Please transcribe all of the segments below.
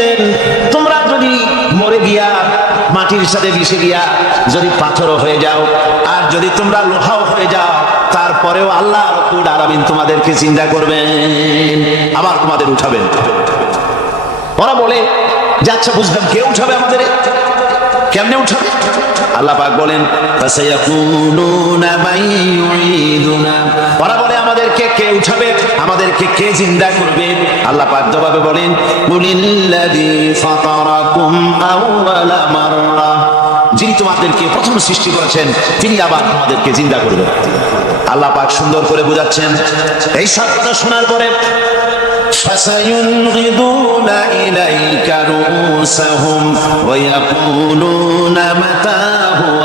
দেন। তোমরা যদি মরে গিয়া, মাটির সাথে মিশে গিয়া যদি পাথরও হয়ে যাও, আর যদি তোমরা লোহাও হয়ে যাও, তারপরেও আল্লাহ আলামিন তোমাদেরকে চিন্তা করবেন, আবার তোমাদের উঠাবেন। ওরা বলে যে আচ্ছা বুঝলাম, কে উঠাবে আমাদের? কেমনে উঠাবে? আল্লাহ পাক বলেন ওরা বলে, আমাদেরকে কে উঠাবে? আমাদেরকে কে জিন্দা করবে? আল্লাহ পাক জবাবে বলেন যিনি তোমাদেরকে প্রথম সৃষ্টি করেছেন, তিনি আবার আমাদেরকে জিন্দা করবেন। আল্লাহ পাক সুন্দর করে বোঝাচ্ছেন এই সব কথা শোনার পরে فسينغضون إليك رؤوسهم ويقولون متى هو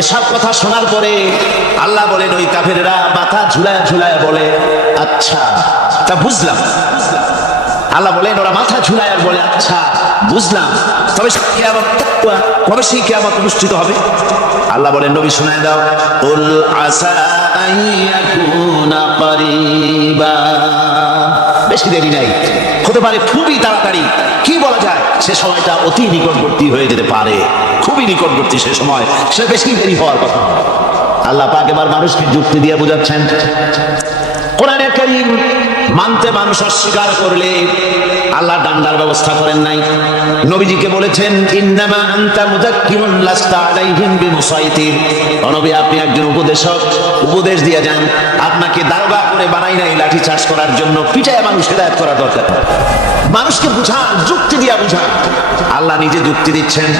এসব কথা শোনার পরে আল্লাহ বলেন ওই কাফেরেরা মাথা ঝুলায় ঝুলায় বলে আচ্ছা তা বুঝলাম আল্লাহ বলেন, ওরা মাথা ঝুলায় আর বলে আচ্ছা বুঝলাম। তবে সে কিয়ামত কবে সেই কিয়ামত অনুষ্ঠিত হবে। আল্লাহ বলেন, নবী শোনায় দাও, উল আসা আইয়াকুনা বেশি দেরি নাই। হতে পারে খুবই তাড়াতাড়ি। কি বলা যায়? সে সময়টা অতি নিকটবর্তী হয়ে যেতে পারে। খুবই নিকটবর্তী সে সময়। সে বেশি দেরি হওয়ার কথা আল্লাহ পাক এবার মানুষকে যুক্তি দিয়ে বোঝাচ্ছেন। কোরআনে করিম মানতে মানুষ অস্বীকার করলে আল্লাহ ডান্ডার ব্যবস্থা করেন নাই নবীজিকে বলেছেন ইন্নামা আনতা মুযাক্কিরুন লাস্তা আলাইহিম বিমুসাইতির ও নবী আপনি একজন উপদেশক উপদেশ দিয়ে যান আপনাকে দারোগা করে বানাই নাই লাঠি চার্জ করার জন্য পিটায় মানুষ হেদায়ত করা দরকার মানুষকে বুঝান যুক্তি দিয়া বুঝান আল্লাহ নিজে যুক্তি দিচ্ছেন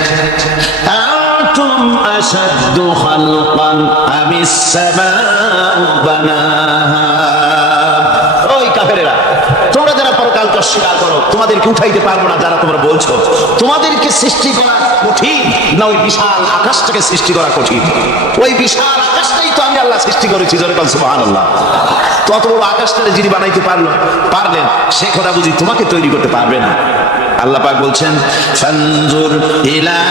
أنتم أشد خلقا أم السماء بناها ওই কাফেরেরা তোমরা যারা করো, তোমাদেরকে উঠাইতে পারব না যারা তোমরা বলছো। তোমাদেরকে সৃষ্টি করা কঠিন না ওই বিশাল আকাশটাকে সৃষ্টি করা কঠিন? ওই বিশাল আকাশটাই তো আমি আল্লাহ সৃষ্টি করেছি আল্লাহ তত বড় যিনি বানাইতে পারল, পারলেন, সে কথা বুঝি তোমাকে তৈরি করতে পারবে না। আল্লাহ পাক বলছেন, ফানজুর ইলা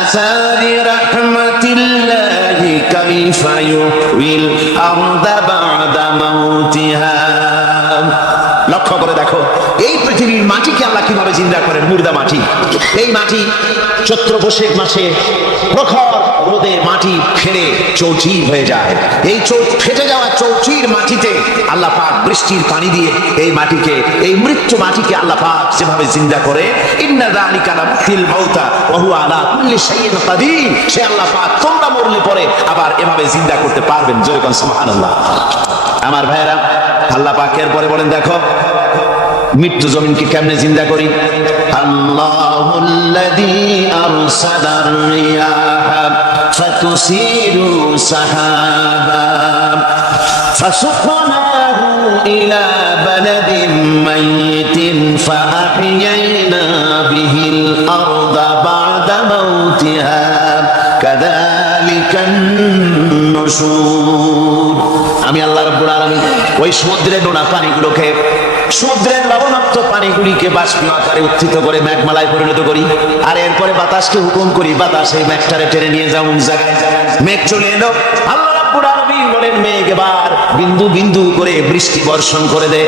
আসারি রাহমাতিল্লাহি কাইফা ইউইল আরদা বাদা মাউতিহা। লক্ষ্য করে দেখো, এই পৃথিবীর মাটিকে আল্লাহ কীভাবে জিন্দা করেন? মুর্দা মাটি। এই মাটি চৈত্র বৈশাখ মাসে প্রখর রোদে মাটি ফেরে চৌচির হয়ে যায়। এই ফেটে যাওয়া চৌচির মাটিতে আল্লাহ পাক বৃষ্টির পানি দিয়ে এই মাটিকে, এই মৃত্যু মাটিকে আল্লাহ পাক যেভাবে জিন্দা করে সে আল্লাহ পাক তোমরা মরলে পরে আবার এভাবে জিন্দা করতে পারবেন। কোন সুবহানাল্লাহ। আমার ভাইয়েরা আল্লাহ পাকের পরে বলেন দেখো মৃত্যু জমিনকে কেমনে জিন্দা করি আল্লাহুল্লাযী আরসালার রিয়াহা ফাতুসিরু সাহাবা فسقناه إلى بلد ميت فأحيينا به الأرض بعد موتها كذلك النشور আমি আল্লাহ রাব্বুল আলামিন ওই সমুদ্রের নোনা পানিগুলোকে, সমুদ্রের লবণাক্ত পানিগুলিকে বাষ্পীয় আকারে উত্থিত করে মেঘমালায় পরিণত করি। আর এরপরে বাতাসকে হুকুম করি, বাতাস এই মেঘটারে টেনে নিয়ে যাও জায়গায়। মেঘ চলে এলো। আল্লাহ বলেন, মেঘ এবার বিন্দু বিন্দু করে বৃষ্টি বর্ষণ করে দে।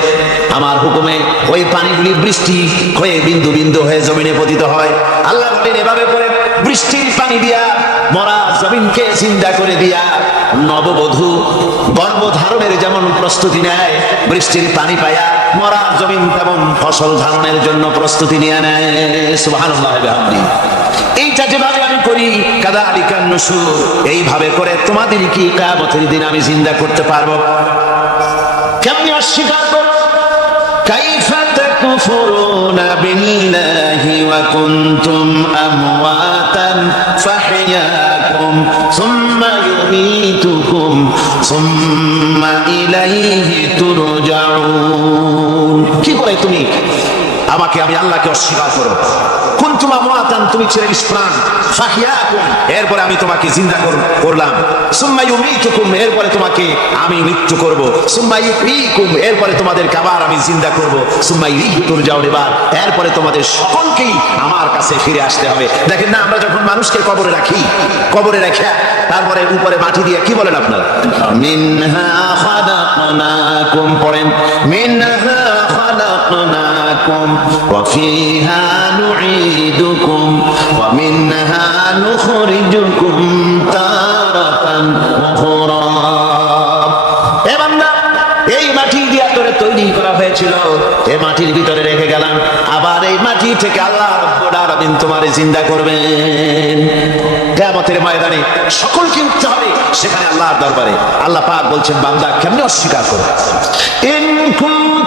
আমার হুকুমে ওই পানিগুলি বৃষ্টি হয়ে বিন্দু বিন্দু হয়ে জমিনে পতিত হয়। আল্লাহ বলেন, এভাবে করে বৃষ্টির পানি দিয়া মরা জমিনকে চিন্তা করে দিয়া নববধূ গর্ভধারণের যেমন প্রস্তুতি নেয় বৃষ্টির পানি পায়া মরা জমিন তেমন ফসল ধারণের জন্য প্রস্তুতি নিয়ে নেয় সুবহানাল্লাহ বিহামদি এইটা যেভাবে আমি করি কাদা আলিকান নসুর এইভাবে করে তোমাদের কি কায়ামতের দিন আমি জিন্দা করতে পারবো কেমনি অস্বীকার করো كيف تكفرون بالله وكنتم أمواتا فحياكم ثم يميتكم ثم إليه ترجعون كيف رأيتني আমাকে, আমি আল্লাহকে অস্বীকার করো। আমওয়াতান তুমি এরপরে আমি তোমাকে জিন্দা কর- করলাম। এরপরে তোমাকে আমি মৃত্যু এরপরে আবার আমি জিন্দা এবার, এরপরে তোমাদের সকলকেই আমার কাছে ফিরে আসতে হবে। দেখেন না, আমরা যখন মানুষকে কবরে রাখি, কবরে রেখে তারপরে উপরে মাটি দিয়ে কি বলেন আপনারা? পড়েন خلقناكم وفيها نعيدكم ومنها نخرجكم تارة أخرى এ বান্দা, এই মাটি দিয়া করে তৈরি করা হয়েছিল এই মাটির ভিতরে রেখে গেলাম আবার এই মাটি থেকে আল্লাহ রব্বুল আলামিন তোমারে জিন্দা করবেন কিয়ামতের ময়দানে সকলকে উঠতে হবে সেখানে আল্লাহর দরবারে আল্লাহ পাক বলছেন বান্দা কেমনে অস্বীকার করবে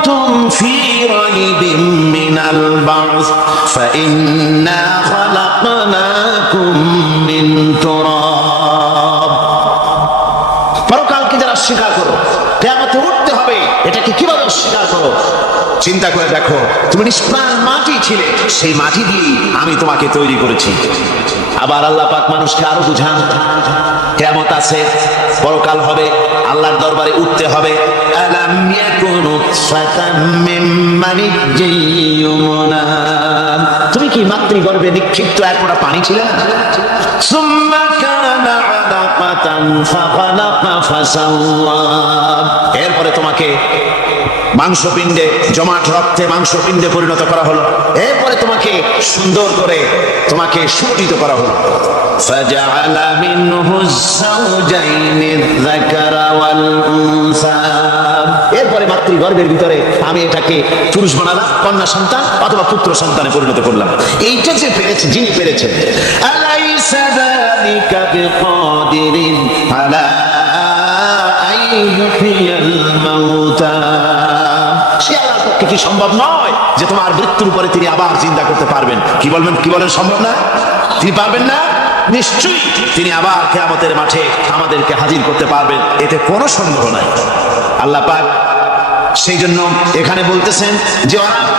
ইন কুনতুম ফি রাইবিম মিনাল বা'স ফাইন্না খালাকনাকুম মিন পরকালকে যারা অস্বীকার করো কেয়ামতে উঠতে হবে, এটাকে কীভাবে অস্বীকার করো? চিন্তা করে দেখো, তুমি নিষ্প্রাণ মাটি ছিলে, সেই মাটি দিয়ে আমি তোমাকে তৈরি করেছি। আবার আল্লাহ পাক মানুষকে আরও বুঝান কেমত আছে, পরকাল হবে আল্লাহর দরবারে উঠতে হবে। তুমি কি মাতৃগর্ভে নিক্ষিপ্ত এক পানি ছিল? না এরপরে তোমাকে মাংস পিণ্ডে জমাট রক্তে মাংস পিণ্ডে পরিণত করা হলো। এরপরে তোমাকে সুন্দর করে তোমাকে সুগঠিত করা হলো। এরপরে মাতৃ গর্বের ভিতরে আমি এটাকে পুরুষ বানালাম, কন্যা সন্তান অথবা পুত্র সন্তানে পরিণত করলাম। এইটা যে পেরেছে, যিনি পেরেছেন। আলা আন ইউহইয়াল মাউতা সে আল্লাহর পক্ষে কি সম্ভব নয় যে তোমার মৃত্যুর উপরে তিনি আবার চিন্তা করতে পারবেন? কি বলবেন, কি বলেন, সম্ভব না? তিনি পারবেন না? নিশ্চয়ই তিনি আবার কেয়ামতের মাঠে আমাদেরকে হাজির করতে পারবেন। এতে কোনো সন্দেহ নাই। আল্লাহ পাক সেই জন্য এখানে বলতেছেন যে ওরা।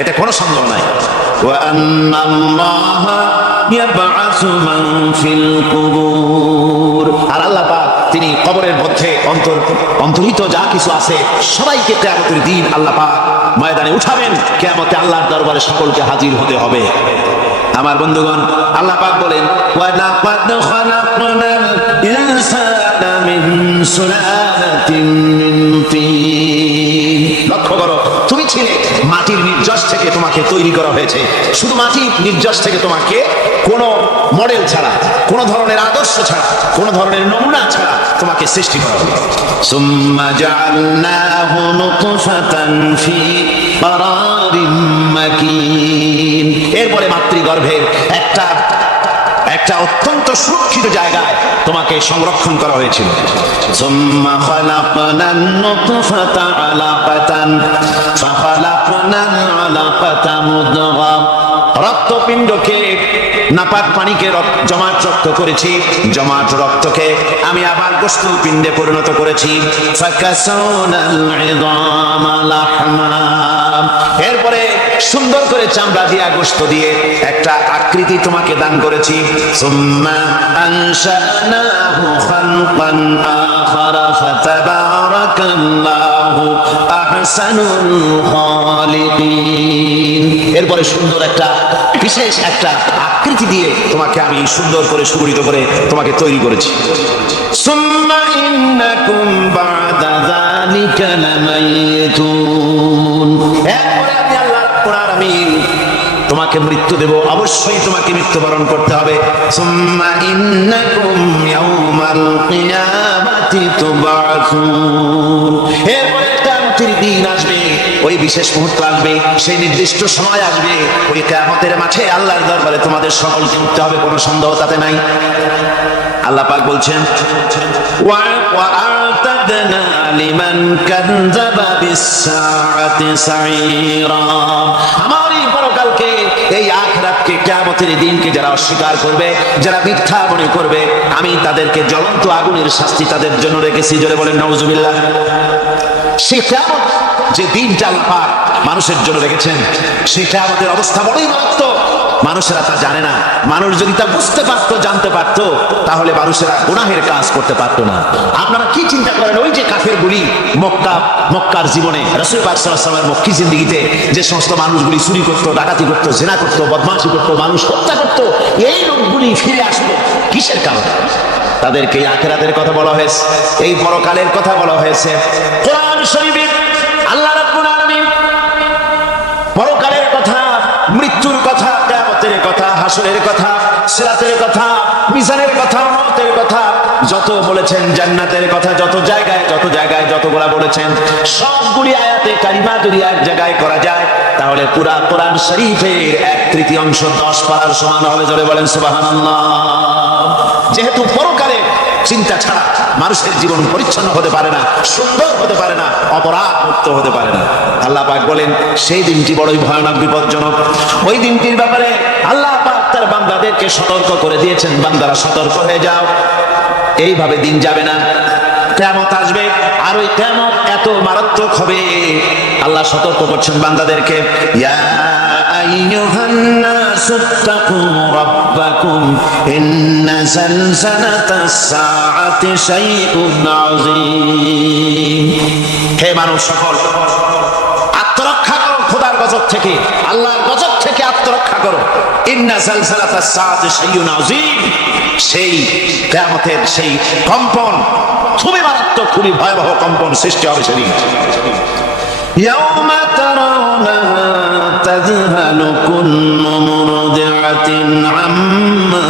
এটা কোনো সন্দেহ নাই। আর আল্লাহ তিনি কবরের মধ্যে অন্তর অন্তর্হিত যা কিছু আছে সবাইকে কেয়ামতের দিন আল্লাহ পাক ময়দানে উঠাবেন। কেয়ামতে আল্লাহর দরবারে সকলকে হাজির হতে হবে। আমার বন্ধুগণ আল্লাহ পাক বলেন ওয়া লাকাদ খালাকনাল ইনসানা মিন সুলা লক্ষ্য করো তুমি ছিলে মাটির নির্যাস থেকে তোমাকে তৈরি করা হয়েছে শুধু মাটির নির্যাস থেকে তোমাকে কোনো মডেল ছাড়া কোনো ধরনের আদর্শ ছাড়া কোনো ধরনের নমুনা ছাড়া তোমাকে সৃষ্টি করা হলো সুম্মা জাআলনাহু নুতফাতান ফি قرار মাকিন এরপরে মাতৃগর্ভের একটা একটা অত্যন্ত সুরক্ষিত জায়গায় তোমাকে সংরক্ষণ করা হয়েছিল ثم خلقنا النطفة علقة فخلقنا العلقة مضغة রক্তপিণ্ডকে নাপাক পানিকে রক- জমাট রক্ত করেছি জমাট রক্তকে আমি আবার গোস্ত পিণ্ডে পরিণত করেছি فكسونا العظام لحما এরপরে সুন্দর করে চামড়া দিয়া গোস্ত দিয়ে একটা আকৃতি তোমাকে দান করেছি। সুম্মা এরপরে সুন্দর একটা, বিশেষ একটা আকৃতি দিয়ে তোমাকে আমি সুন্দর করে সুগঠিত করে তোমাকে তৈরি করেছি। সুম্মা ইন্নাকুম বাদা যালিকা লামাইতুন। তোমাকে মৃত্যু দেব, অবশ্যই তোমাকে মৃত্যুবরণ করতে হবে। দিন আসবে, ওই বিশেষ মুহূর্ত আসবে, সেই নির্দিষ্ট সময় আসবে। ওই কেমতের মাঠে আল্লাহর দরবারে তোমাদের সকলকে উঠতে হবে, কোনো সন্দেহ তাতে নাই। আল্লাহ পাক বলছেন লিমান কান্দাবা বিসাআতি সাইরা আমার এই এই আখরাতকে, কিয়ামতের দিনকে যারা অস্বীকার করবে, যারা মিথ্যা মনে করবে, আমি তাদেরকে জ্বলন্ত আগুনের শাস্তি তাদের জন্য রেখেছি। জোরে বলেন নওজুবিল্লাহ সে কিয়ামত যে দিনটা আল্লাহ মানুষের জন্য রেখেছেন সেটা আমাদের অবস্থা বড়ই মারাত্মক। মানুষেরা তা জানে না। মানুষ যদি তা বুঝতে পারতো, জানতে পারতো, তাহলে মানুষেরা গুনাহের কাজ করতে পারতো না। আপনারা কি চিন্তা করেন? ওই যে কাফের গুলি মক্কা, মক্কার জীবনে রসুল পাকসালামের মক্কি জিন্দিগিতে যে সমস্ত মানুষগুলি চুরি করতো, ডাকাতি করতো, জেনা করতো, বদমাশি করতো, মানুষ হত্যা করতো, এই লোকগুলি ফিরে আসলো কিসের কারণে? তাদেরকে আখেরাতের কথা বলা হয়েছে, এই পরকালের কথা বলা হয়েছে। কোরআন শরীফে আল্লাহ রাব্বুল আলামিন পরকালের কথা মৃত্যুর কথা কিয়ামতের কথা হাসরের কথা, সিরাতের কথা, মিজানের কথা মতের কথা, যত বলেছেন জান্নাতের কথা, যত জায়গায় যত জায়গায় যতগুলা বলেছেন, সবগুলি আয়াতে কারিমা যদি এক জায়গায় করা যায়, তাহলে পুরা কোরআন শরীফের এক তৃতীয়াংশ দশ পাড়ার সমান হবে, জোরে বলেন সুবাহ যেহেতু পরকালে চিন্তা ছাড়া মানুষের জীবন পরিচ্ছন্ন হতে পারে না, সুন্দর হতে পারে না অপরাধ মুক্ত হতে পারে না। আল্লাহ পাক বলেন, সেই দিনটি বড়ই ভয়ানক, বিপজ্জনক। ওই দিনটির ব্যাপারে আল্লাহ পাক তার বান্দাদেরকে সতর্ক করে দিয়েছেন, বান্দারা সতর্ক হয়ে যাও। এইভাবে দিন যাবে না কেমত আসবে, আর ওই কেমত এত মারাত্মক হবে। আল্লাহ সতর্ক করছেন বান্দাদেরকে, ইয়া أيها الناس اتقوا ربكم إن زلزلة الساعة شيء عظيم হে মানুষ সকল আত্মরক্ষা করো খোদার গজব থেকে আল্লাহর গজব থেকে আত্মরক্ষা করো ইন্না জালজালাতা সাআতি শাইউন আযীম সেই কিয়ামতের সেই কম্পন খুবই মারাত্মক খুবই ভয়াবহ কম্পন সৃষ্টি হবে সেদিন يوم ترونها تذهل كل مرضعة عما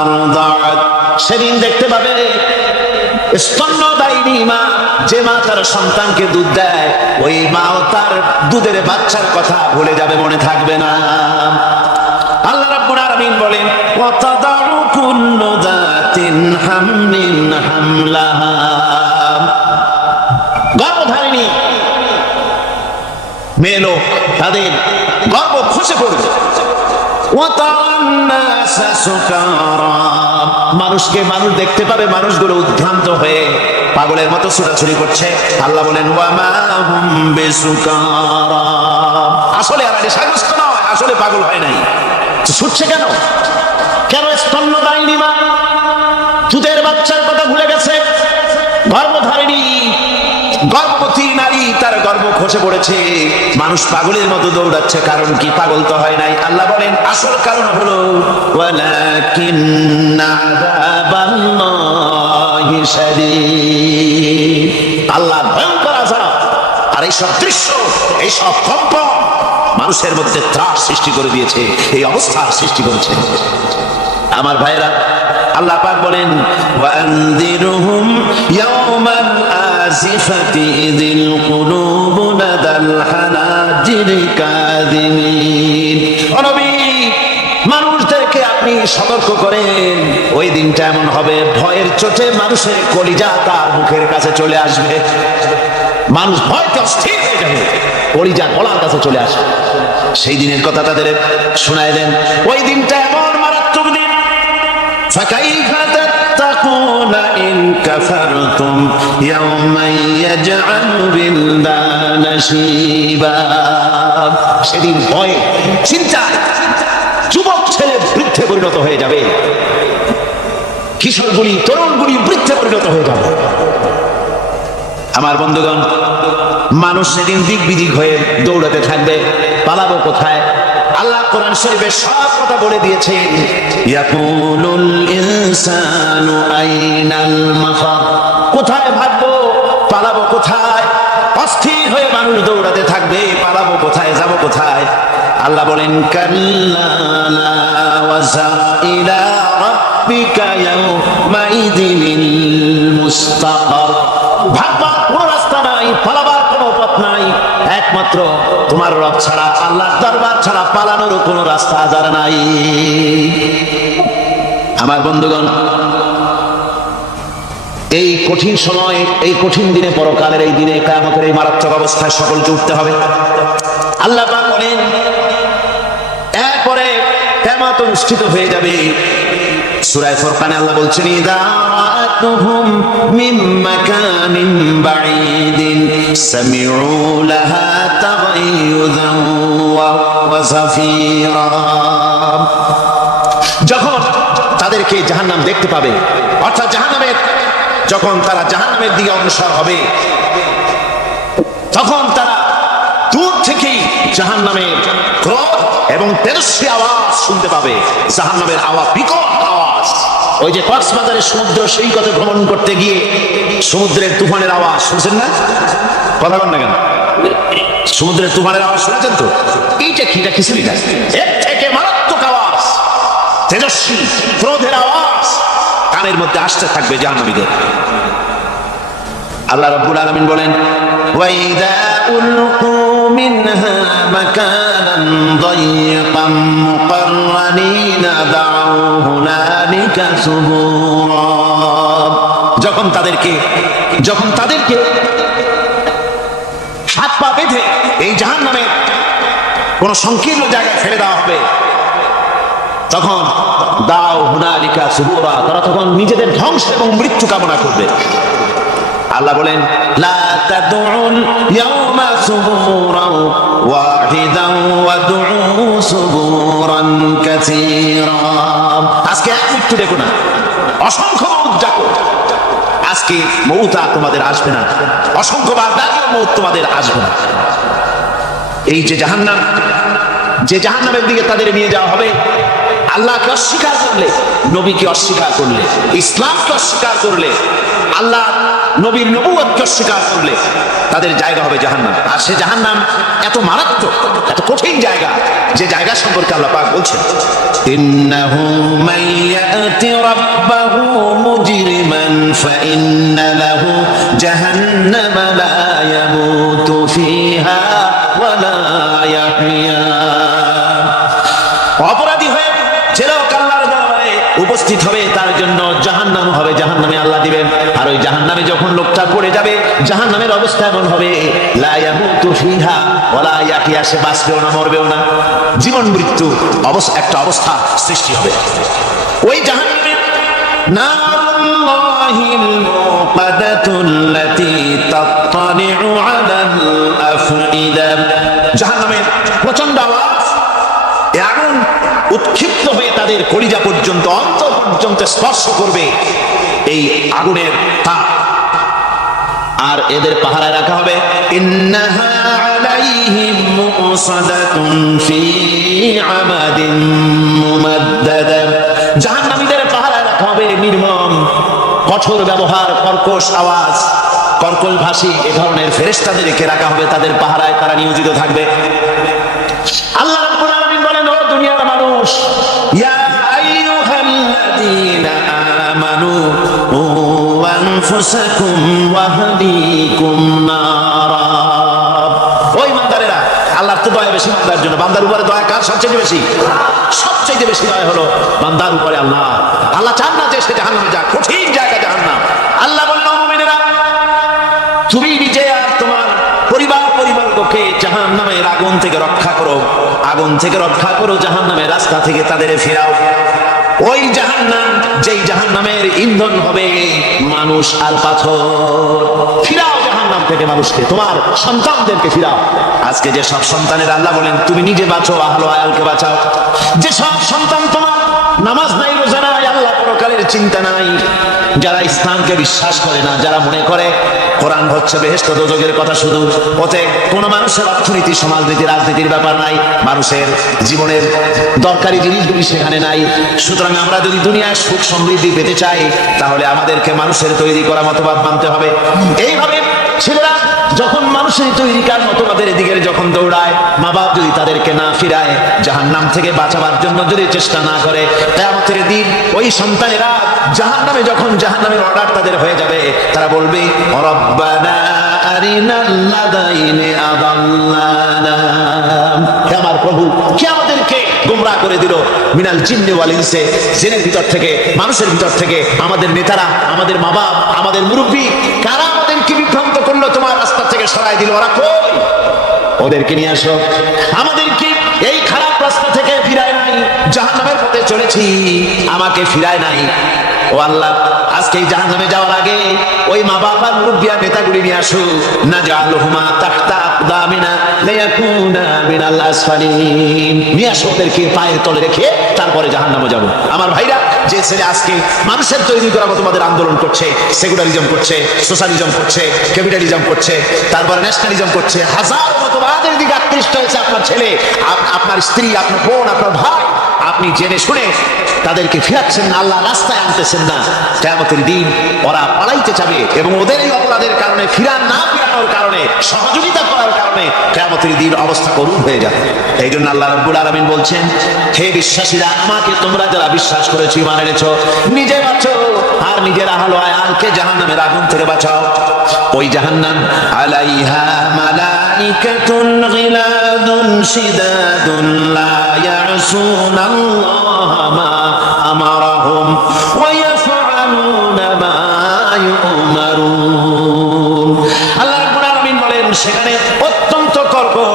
أرضعت সেদিন দেখতে পাবে স্তন্যদায়িনী মা যে মা তার সন্তানকে দুধ দেয় ওই মাও তার দুধের বাচ্চার কথা ভুলে যাবে মনে থাকবে না আল্লাহ রাব্বুল আলামিন বলেন ওয়াতাদাউ কুল্লু যাতিন হামলিন হামলাহা মেয়ে লোক তাদের গর্ব খসে পড়বে। মানুষকে মানুষ দেখতে পাবে, মানুষগুলো উদ্ভ্রান্ত হয়ে পাগলের মতো ছুটাছুটি করছে। আল্লাহ বলেন। আসলে আর নেশাগ্রস্ত নয়, আসলে পাগল হয় নাই। ছুটছে কেন? কেন স্তন্য দায়নি মা? দুধের বাচ্চার কথা ভুলে গেছে? গর্ভধারিণী গর্ভবতী নারী তার গর্ভ খসে পড়েছে। মানুষ পাগলের মতো দৌড়াচ্ছে, কারণ কি পাগল তো হয় নাই। আল্লাহ বলেন, আসল কারণ হলো আল্লাহ ভয়ঙ্কর আযাব। আর এই সব দৃশ্য এই সব কম্পন মানুষের মধ্যে ত্রাস সৃষ্টি করে দিয়েছে, এই অবস্থার সৃষ্টি করেছে। আমার ভাইরা আল্লাহ পাক বলেন, ওয়ানদিরহুম আজিফাতি ইযিল কুলুবু লাদাল হানাজির কাযিমিন ও নবী মানুষদেরকে আপনি সতর্ক করেন ওই দিনটা এমন হবে ভয়ের চোটে মানুষের কলিজা তার মুখের কাছে চলে আসবে মানুষ ভয়তে অস্থির হয়ে যাবে কলিজা গলার কাছে চলে আসবে সেই দিনের কথা তাদের শোনায় দেন ওই দিনটা এমন মারাত্মক দিন فكيف تتقون إن كفرتم يوما يجعل بالدان شيبا সেদিন ভয়ে চিন্তায় যুবক ছেলে বৃদ্ধে পরিণত হয়ে যাবে কিশোরগুলি তরুণগুলি বৃদ্ধে পরিণত হয়ে যাবে আমার বন্ধুগণ মানুষ সেদিন দিক বিদিক হয়ে দৌড়াতে থাকবে পালাবো কোথায় আল্লাহ কোরআন শরীফে সব কথা বলে দিয়েছেন ইয়াকুলুল ইনসানু আইনাল মাফার। কোথায় ভাববো পালাবো কোথায়? অস্থির হয়ে মানুষ দৌড়াতে থাকবে। পালাবো কোথায়? যাব কোথায়? আল্লাহ বলেন, কাল্লা মুস্তাকার। ভাববার কোনো রাস্তা নাই পালাবার কোনো পথ নাই একমাত্র তোমার রব ছাড়া, আল্লাহর দরবার ছাড়া পালানোর কোনো রাস্তা যার নাই। আমার বন্ধুগণ, এই কঠিন সময়, এই কঠিন দিনে, পরকালের এই দিনে, কায়ামতের এই মারাত্মক অবস্থায় সকলকে উঠতে হবে। আল্লাহ বলেন, এরপরে কেমত অনুষ্ঠিত হয়ে যাবে। সুরায় ফুরকানে আল্লাহ বলছেন, ইদা মাকানিন বাঈদিন সামিউ লাহা তাগাইয়ুযান ওয়া ওয়া যখন তাদেরকে জাহান্নাম দেখতে পাবে, অর্থাৎ জাহান্নামের যখন তারা জাহান্নামের দিকে অগ্রসর হবে, তখন তারা দূর থেকেই জাহান্নামের ক্রোধ এবং তেজস্বী আওয়াজ শুনতে পাবে। জাহান্নামের আওয়াজ বিকট আওয়াজ। ওই যে কক্সবাজারের সমুদ্র, সেই সৈকতে ভ্রমণ করতে গিয়ে সমুদ্রের তুফানের আওয়াজ শুনছেন না? কথা বল না কেন? সমুদ্রের তুফানের আওয়াজ শুনেছেন তো? এইটা কি খিচুড়ি কিছু এর থেকে মারাত্মক আওয়াজ, তেজস্বী, ক্রোধের আওয়াজ। কানের মধ্যে আসতে থাকবে জাহান্নামীদের। আল্লাহ রাব্বুল আলামিন বলেন, ওয়াইদা উলকু মিনহা মাকানান দাইয়িকাম মুকাররানিনা দাউ হুনালিকা সুবুরা যখন তাদেরকে যখন তাদেরকে হাত পা বেঁধে এই জাহান্নামে কোন সংকীর্ণ জায়গায় ফেলে দেওয়া হবে, তখন দাও হুনালিকা সুবুরা। তারা তখন নিজেদের ধ্বংস এবং মৃত্যু কামনা করবে। আল্লাহ বলেন, লা তাদউল ইয়াউমা সুবুরান ওয়াহিদান ওয়াদউ সুবুরান কাসীরা আজকে এক মৃত্যু দেখো না, অসংখ্য মৌত ডাকো আজকে মৌত আর তোমাদের আসবে না, অসংখ্য বার ডাকলেও মৌত তোমাদের আসবে না। এই যে জাহান্নাম, যে জাহান্নামের দিকে তাদের নিয়ে যাওয়া হবে, আল্লাহকে অস্বীকার করলে, নবীকে অস্বীকার করলে, ইসলামকে অস্বীকার করলে, আল্লাহ নবীর নবুয়তকে অস্বীকার করলে তাদের জায়গা হবে জাহান্নাম। আর সে জাহান্নাম এত মারাত্মক, এত কঠিন জায়গা যে জায়গা সম্পর্কে আল্লাহ পাক বলছেন। ইন্নাহু মাইয়াতি রাব্বাহু মুজরিমান ফাইন্না লাহু জাহান্নাম লা ইয়ামুতু। ওই জাহান্নামে যখন লোকটা পড়ে যাবে, জাহান্নামের অবস্থা এমন হবে বাঁচবেও না, মরবেও না। জীবন মৃত্যু একটা অবস্থা সৃষ্টি হবে। ওই তাত্তালিউ আলাল জাহান্নামের প্রচণ্ড আওয়াজ উৎক্ষিপ্ত হয়ে তাদের কলিজা পর্যন্ত অন্ত পর্যন্ত স্পর্শ করবে এই আগুনের তাপ। আর এদের পাহারায় রাখা হবে রাখা হবে নির্মম, কঠোর ব্যবহার, কর্কশ আওয়াজ এ ধরনের ফেরেশতাদেরকে রাখা হবে, তাদের পাহারায় তারা নিয়োজিত থাকবে আল্লাহ রাব্বুল আলামিন বলেন ও দুনিয়ার মানুষ বেশি বান্দার কার সবচেয়ে বেশি? বেশি দয়া হলো বান্দার উপরে আল্লাহ। আল্লাহ তুমি নিজে আর তোমার পরিবার পরিবারকে জাহান নামের আগুন থেকে রক্ষা করো আগুন থেকে রক্ষা করো জাহান নামের রাস্তা থেকে তাদের ফেরাও। ওই জাহান নাম যেই জাহান্নামের ইন্ধন হবে মানুষ আর পাথর। ফিরাও থেকে মানুষকে, তোমার সন্তানদেরকে ফিরাও। আজকে যে সব সন্তানের বলেন, তুমি নিজে বাঁচো, আহলো আয়ালকে বাঁচাও। যে সব সন্তান তোমার নামাজ নাই, রোজা নাই আল্লাহ পরকালের চিন্তা নাই। যারা ইসলামকে বিশ্বাস করে না, যারা মনে করে কোরআন হচ্ছে বেহেস্ত দোজকের কথা শুধু ওতে কোনো মানুষের অর্থনীতি, সমাজনীতি, রাজনীতির ব্যাপার নাই, মানুষের জীবনের দরকারি জিনিসগুলি সেখানে নাই। সুতরাং আমরা যদি দুনিয়ায় সুখ সমৃদ্ধি পেতে চাই, তাহলে আমাদেরকে মানুষের তৈরি করা মতবাদ মানতে হবে। এইভাবে ছেলেরা যখন মানুষের তৈরিকার মতবাদের দিকে যখন দৌড়ায় মা বাপ যদি তাদেরকে না ফিরায় জাহান নাম থেকে বাঁচাবার জন্য যদি চেষ্টা না করে তেমতের দিন ওই সন্তানেরা জাহান নামে যখন জাহান নামের অর্ডার তাদের হয়ে যাবে, তারা বলবে আমার প্রভু কে আমাদেরকে করে দিল মিনাল জিন্নে ওয়াল ইনসে, জেনের ভিতর থেকে, মানুষের ভিতর থেকে, আমাদের নেতারা, আমাদের মা বাপ আমাদের মুরব্বী, কারা বিভ্রান্ত করল, তোমার রাস্তা থেকে সরাই দিল। ওরা কই? ওদেরকে নিয়ে আসো। আমাদেরকে এই খারাপ রাস্তা থেকে ফিরায় নাই। জাহান্নামের পথে চলেছি, আমাকে ফিরায় নাই। ও আল্লাহ, আজকে জাহান্নামে যাওয়ার আগে ওই মা বাবার মুরব্বিয়া নেতাগুলি নিয়ে আসো। না জাআলহুমা তাহতা আকদামিনা লিয়াকুনা মিনাল আসফালিন। নিয়ে আসো ওদেরকে পায়ের তলে রেখে তারপরে জাহান্নামে যাব। আমার ভাইরা যে ছেলে আজকে মানুষের তৈরি করা মতো তোমাদের আন্দোলন করছে, সেকুলারিজম করছে, সোশ্যালিজম করছে, ক্যাপিটালিজম করছে, তারপরে ন্যাশনালিজম করছে, হাজার মতবাদের দিকে আকৃষ্ট হয়েছে আপনার ছেলে আপনার স্ত্রী, আপনার বোন, আপনার ভাই। আপনি জেনে শুনে তাদেরকে ফিরাচ্ছেন না, আল্লাহ রাস্তায় আনতেছেন না। কেমতের দিন ওরা পালাইতে চাবে এবং ওদের এই অপরাধের কারণে ফিরান না ফিরানোর কারণে, সহযোগিতা করার কারণে কেমতের দিন অবস্থা করুন হয়ে যাবে। এই জন্য আল্লাহ রব্বুল আলমিন বলছেন, হে বিশ্বাসীরা, আমাকে তোমরা যারা বিশ্বাস করেছ, ইমান এনেছ, নিজে বাঁচো, আর নিজের আহল আয়ালকে জাহান্নামের আগুন থেকে বাঁচাও। ওই জাহান্নাম, আলাইহা মালাইকাতুন গিলাদুন শিদাদুন লা ইয়াসুনা আল্লাহ মা আমারাহুম ওয়া ইয়াফআলুনা মা ইউমারুন আল্লাহ রাব্বুল আলামিন বলেন, সেখানে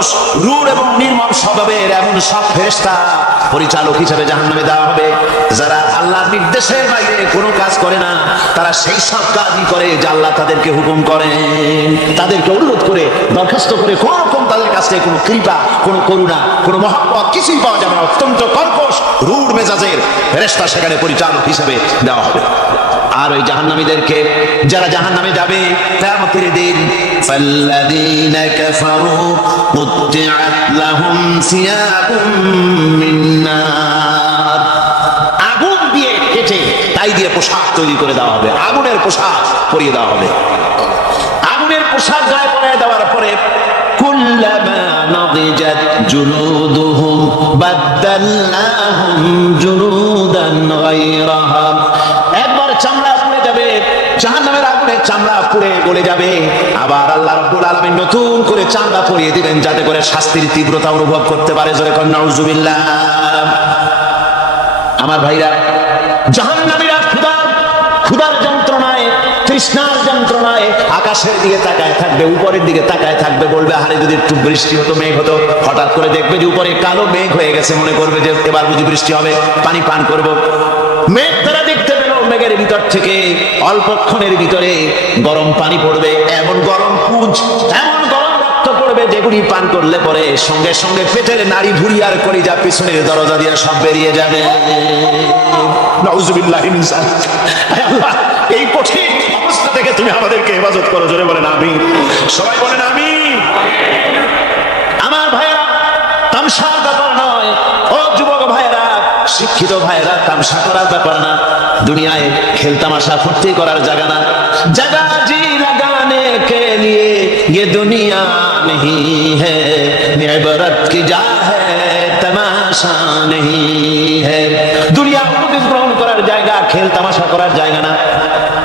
মানুষ রূঢ় এবং নির্মম স্বভাবের এমন সব ফেরেস্তা পরিচালক হিসেবে জাহান নামে দেওয়া হবে। যারা আল্লাহর নির্দেশের বাইরে কোনো কাজ করে না, তারা সেই সব কাজই করে যা আল্লাহ তাদেরকে হুকুম করে। তাদেরকে অনুরোধ করে, দরখাস্ত করে কোন রকম তাদের কাছ থেকে কোনো কৃপা, কোনো করুণা, কোনো মহাপদ কিছুই পাওয়া যাবে না। অত্যন্ত কর্কশ, রূঢ় মেজাজের ফেরেস্তা সেখানে পরিচালক হিসেবে দেওয়া হবে। আর ওই জাহান নামীদেরকে যারা জাহান নামে যাবে তার দিন قطعت لهم ثياب من نار আগুন দিয়ে কেটে তাই দিয়ে পোশাক তৈরি করে দেওয়া হবে আগুনের পোশাক পরিয়ে দেওয়া হবে আগুনের পোশাক গায়ে পরিয়ে দেওয়ার পরে কুল্লামা নদিজাত জুলুদুহুম বাদদালনাহুম জুলুদান গায়রাহা জাহান্নামের আগুনে চামড়া পুড়ে গলে যাবে। আবার আল্লাহ রাব্বুল আলামিন নতুন করে চামড়া পরিয়ে দিবেন যাতে করে শাস্তির তীব্রতা অনুভব করতে পারে। জোরে আমার ভাইরা যন্ত্রণায়, তৃষ্ণার যন্ত্রণায় আকাশের দিকে তাকায় থাকবে, উপরের দিকে তাকায় থাকবে, বলবে, আরে, যদি একটু বৃষ্টি হতো, মেঘ হতো। হঠাৎ করে দেখবে যে উপরে কালো মেঘ হয়ে গেছে, মনে করবে যে এবার বুঝি বৃষ্টি হবে। পানি পান করব। মেঘ মেঘের ভিতর থেকে অল্পক্ষণের ভিতরে গরম পানি পড়বে, এমন গরম পুঁজ এমন গরম রক্ত পড়বে যেগুলি পান করলে পরে সঙ্গে সঙ্গে পেটের নাড়ি ভুড়ি আর করি যা পিছনের দরজা দিয়ে সব বেরিয়ে যাবে। এই কঠিন অবস্থা থেকে তুমি আমাদেরকে হেফাজত করো, জোরে বলেন আমি সবাই বলেন আমি আমার ভাইয়েরা তামসার ব্যাপার নয় ও যুবক ভাইয়েরা শিক্ষিত ভাইয়েরা তামসা করার ব্যাপার না দুনিয়ায় খেলতামাশা ফুর্তি করার জায়গা না জায়গা জি লাগানে কে লিয়ে ये दुनिया नहीं है इबरत की जा है तमाशा नहीं है দুনিয়া উপদেশ গ্রহণ করার জায়গা খেল তামাশা করার জায়গা না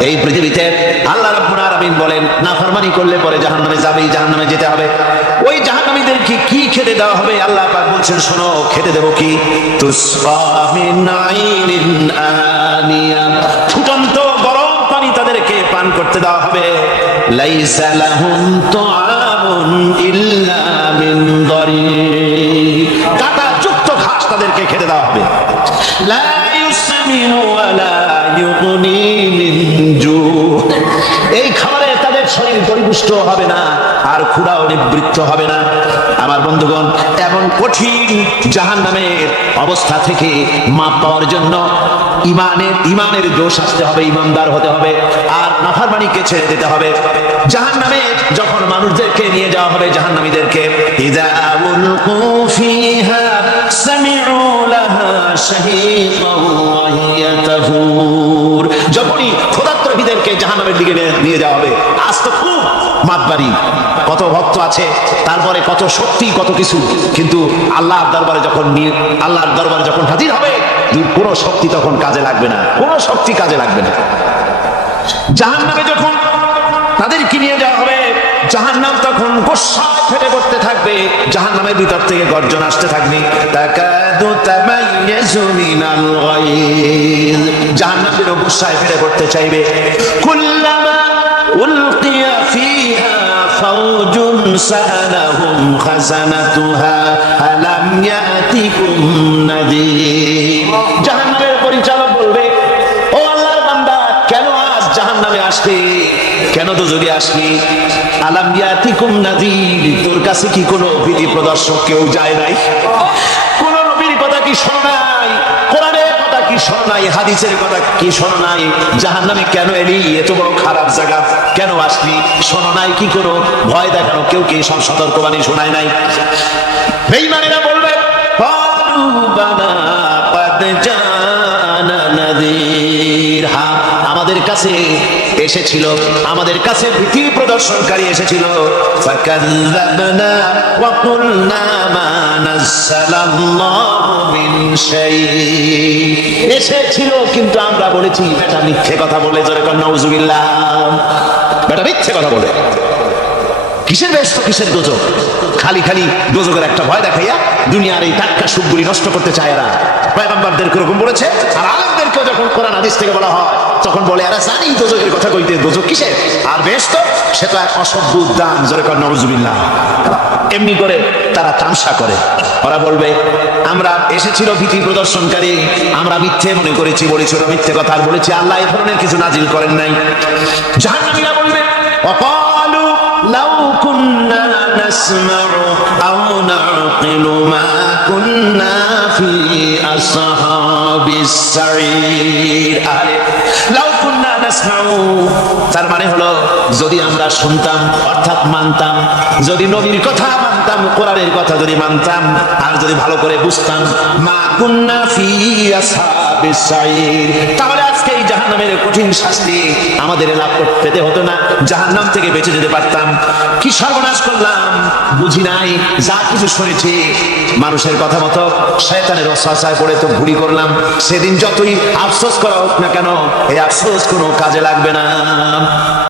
এই পৃথিবীতে আল্লাহ রাব্বুল আলামিন বলেন নাফরমানি করলে পরে জাহান্নামে যাবেই জাহান্নামে যেতে হবে কি খেতে দেওয়া হবে? আল্লাহ পাক বলছেন, শোনো, খেতে দেবো কি? ফুটন্ত গরম পানি তাদেরকে পান করতে দেওয়া হবে। খেতে দেওয়া হবে। পরিপুষ্ট হবে না, আর ক্ষুধাও নিবৃত্ত হবে না। আমার বন্ধুগণ, এমন কঠিন জাহান নামের অবস্থা থেকে মাপ পাওয়ার জন্য ইমানের ইমানের জোশ আসতে হবে, ইমানদার হতে হবে, আর নাফারমানিকে ছেড়ে দিতে হবে। জাহান নামে যখন মানুষদেরকে নিয়ে যাওয়া হবে জাহান নামীদেরকে ইদা উলকু ফিহা সামিউ শাহীকান ওয়া হিয়া তাফুর যখনই জাহান্নামের দিকে নিয়ে- যাওয়া হবে খুব কত ভক্ত আছে, তারপরে কত শক্তি কত কিছু। কিন্তু আল্লাহর দরবারে যখন আল্লাহর দরবারে যখন হাজির হবে কোনো শক্তি তখন কাজে লাগবে না। কোনো শক্তি কাজে লাগবে না। জাহান্নামে যখন তাদেরকে নিয়ে যাওয়া হবে জাহান্নাম তখন গোসায় ফেটে পড়তে থাকবে। জাহান্নামের ভিতর থেকে গর্জন আসতে থাকবে। গায়জ জাহান্নামের গোসায় পড়তে চাইবে। পরিচালক বলবে, ও আল্লাহর বান্দা, কেন আজ জাহান্নামে আসতে কেন তো যদি আসলি আলাম ইয়াতিকুম তোর কাছে কি কোনো বিধি প্রদর্শক কেউ যায় নাই? কোন নবীর কথা কি শোনো নাই? কোরআনের কথা কি হাদিসের কথা কি জাহান্নামে কেন এত বড় খারাপ কেন শোনো নাই কি করো ভয় কেউ কি সব সতর্কবাণী শোনায় নাই? বলবে আমাদের কাছে এসেছিল, আমাদের কাছে ভীতি প্রদর্শনকারী এসেছিল। এসেছিল, কিন্তু আমরা বলেছি এটা মিথ্যে কথা বলে, জোরে কন্যা নাউজুবিল্লাহ। এটা মিথ্যে কথা বলে। কিসের ব্যস্ত? কিসের দোজক? খালি খালি দোজকের একটা ভয় দেখাইয়া দুনিয়ার এই টাটকা সুখগুলি নষ্ট করতে চায় এরা। পয়গাম্বারদেরকে ওরকম বলেছে? আর আলমদেরকেও যখন কোরআন হাদিস থেকে বলা হয়, তখন বলে, এরা জানি দোজকের কথা কইতে দোজক কিসের? আর ব্যস্ত? সে তো এক অসভ্য উদ্যান, জোরে কর নজুবিল্লাহ এমনি করে তারা তামসা করে। ওরা বলবে, আমরা এসেছিল ভীতি প্রদর্শনকারী? আমরা মিথ্যে মনে করেছি বলেছিল মিথ্যে কথা, আর বলেছি আল্লাহ এ ধরনের কিছু নাজিল করেন নাই। জাহান্নামীরা বলবে অপালু لو كنا نسمع أو نعقل ما كنا في أصحاب السعير আরে لو كنا نسمع তার মানে হলো যদি আমরা শুনতাম অর্থাৎ মানতাম যদি নবীর কথা মানতাম কোরআনের কথা যদি মানতাম, আর যদি ভালো করে বুঝতাম, মা কুন্না ফি আসহাবিস সাইর। তাহলে আজকে এই জাহান্নামের কঠিন শাস্তি আমাদের লাভ করতে পেতে হতো না, জাহান্নাম থেকে বেঁচে যেতে পারতাম। কি সর্বনাশ করলাম, বুঝি নাই, যা কিছু শুনেছি। মানুষের কথা মতো শয়তানের অশ্বাসায় পড়ে তো ভুড়ি করলাম। সেদিন যতই আফসোস করা হোক না কেন, এই আফসোস কোনো কাজে লাগবে না।